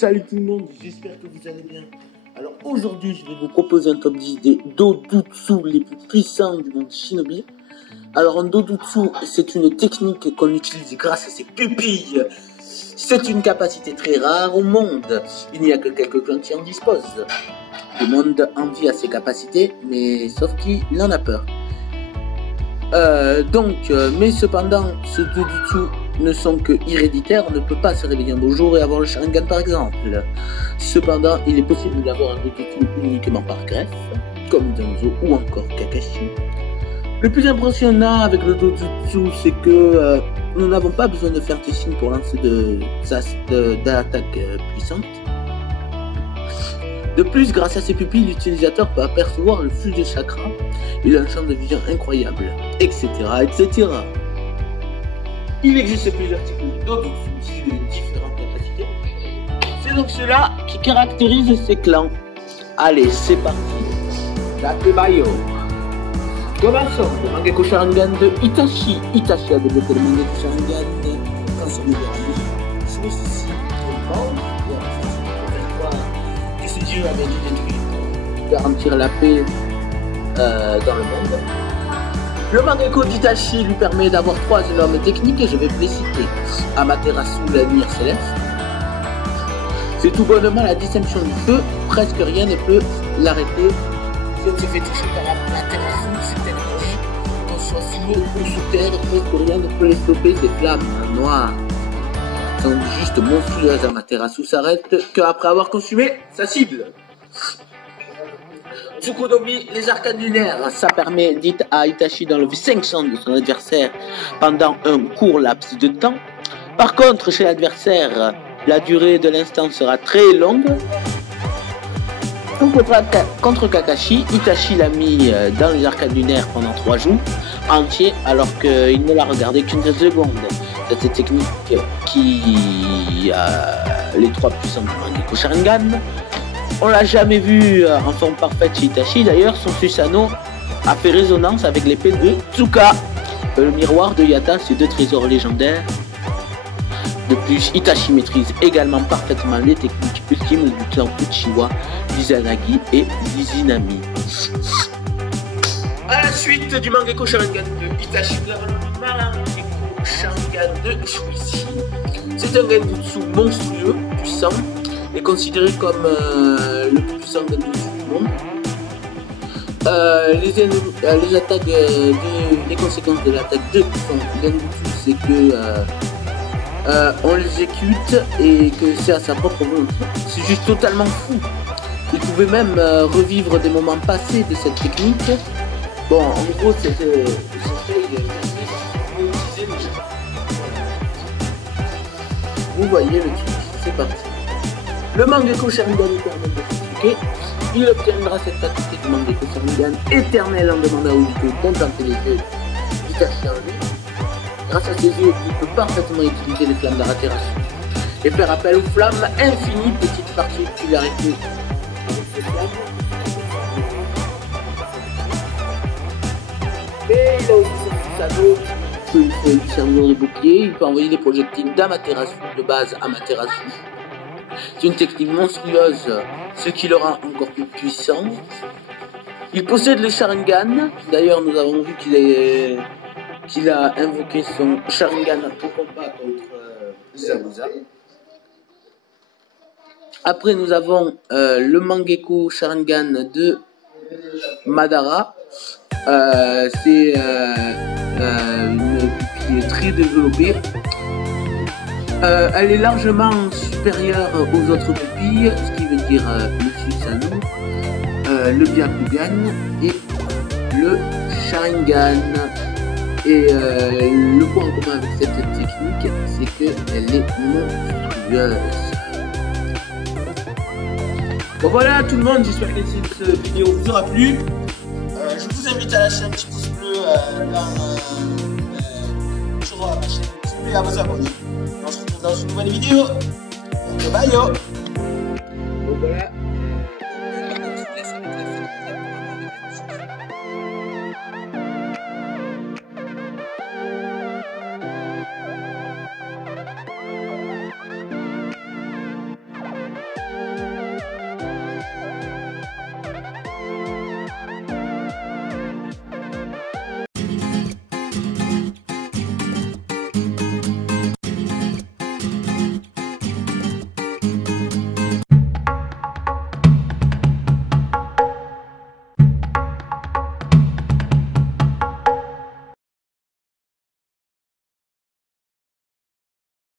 Salut tout le monde, j'espère que vous allez bien. Alors aujourd'hui, je vais vous proposer un top 10 des Dojutsu les plus puissants du monde Shinobi. Alors un Dojutsu, c'est une technique qu'on utilise grâce à ses pupilles. C'est une capacité très rare au monde. Il n'y a que quelques clans qui en disposent. Le monde envie à ses capacités, mais sauf qu'il en a peur. Mais cependant, ce Dojutsu ne sont que héréditaires, on ne peut pas se réveiller un beau jour et avoir le Sharingan par exemple. Cependant, il est possible d'avoir un Dojutsu uniquement par greffe, comme Danzo ou encore Kakashi. Le plus impressionnant avec le Dojutsu, c'est que nous n'avons pas besoin de faire des signes pour lancer d'attaques puissantes. De plus, grâce à ses pupilles, l'utilisateur peut apercevoir le flux de chakra. Il a un champ de vision incroyable, etc. etc. Il existe plusieurs types de Dojutsu de différentes capacités. C'est donc cela qui caractérise ces clans. Allez, c'est parti. Dakebayo. Commençons. Le Mangekyo Sharingan de Itachi. Itachi a développé le Mangekyo Sharingan quand son meilleur ami Shinichi est mort. Que ce dieu avait dû détruire pour garantir la paix dans le monde. Le Mangekyo d'Itachi lui permet d'avoir 3 énormes techniques et je vais vous les citer. Amaterasu, la lumière céleste. C'est tout bonnement la distinction du feu, presque rien ne peut l'arrêter. Si on se fait toucher par Amaterasu, cette technologie, qu'on soit sous l'eau ou sous terre, presque rien ne peut les stopper, ces flammes noires sont juste monstrueuses. Amaterasu s'arrête qu'après avoir consumé sa cible. Tsukudomi, les arcanes lunaires, ça permet à Itachi d'enlever 500 de son adversaire pendant un court laps de temps. Par contre, chez l'adversaire, la durée de l'instant sera très longue. Contre Kakashi, Itachi l'a mis dans les arcanes lunaires pendant 3 jours entiers alors qu'il ne l'a regardé qu'une seconde. Cette technique qui a les 3 puissants du Mangekyo Sharingan. On l'a jamais vu en forme parfaite chez Itachi. D'ailleurs, son Susanoo a fait résonance avec l'épée de Tsuka, le miroir de Yata, ces 2 trésors légendaires. De plus, Itachi maîtrise également parfaitement les techniques ultimes du clan Uchiwa, Izanagi et Izanami. À la suite du Mangekyo Sharingan de Itachi, nous avons le Mangekyo Sharingan de Shuichi. C'est un genjutsu monstrueux, puissant, est considéré comme le plus puissant genjutsu du monde. Les attaques, les conséquences de l'attaque de son genjutsu, c'est que on l'exécute et que c'est à sa propre volonté. C'est juste totalement fou. Il pouvait même revivre des moments passés de cette technique. Bon, en gros, c'est vous voyez le truc, c'est parti. Le Mangekyo Sharingan éternel de Sasuke, il obtiendra cette faculté du Mangekyo Sharingan éternel en demandant au Obito contenter les yeux d'Itachi en lui. Grâce à ses yeux, il peut parfaitement utiliser les flammes d'Amaterasu et faire appel aux flammes infinies, petite particularité avec ces flammes. Et il a aussi son Susanoo, il peut lui servir de bouclier, il peut envoyer des projectiles d'Amaterasu, de base Amaterasu. C'est une technique monstrueuse, ce qui le rend encore plus puissant. Il possède le Sharingan, d'ailleurs nous avons vu qu'il a invoqué son Sharingan au combat contre Zabuza. Après nous avons le Mangekyo Sharingan de Madara. C'est une pupille très développée. Elle est largement supérieure aux autres pupilles, ce qui veut dire le Susanoo, le Byakugan et le Sharingan. Et le point en commun avec cette technique, c'est qu'elle est monstrueuse. Bon voilà tout le monde, j'espère que cette vidéo vous aura plu. Je vous invite à lâcher un petit pouce bleu sur ma chaîne YouTube et à vous abonner. On se retrouve dans une nouvelle vidéo. Bye yo. Bon voilà.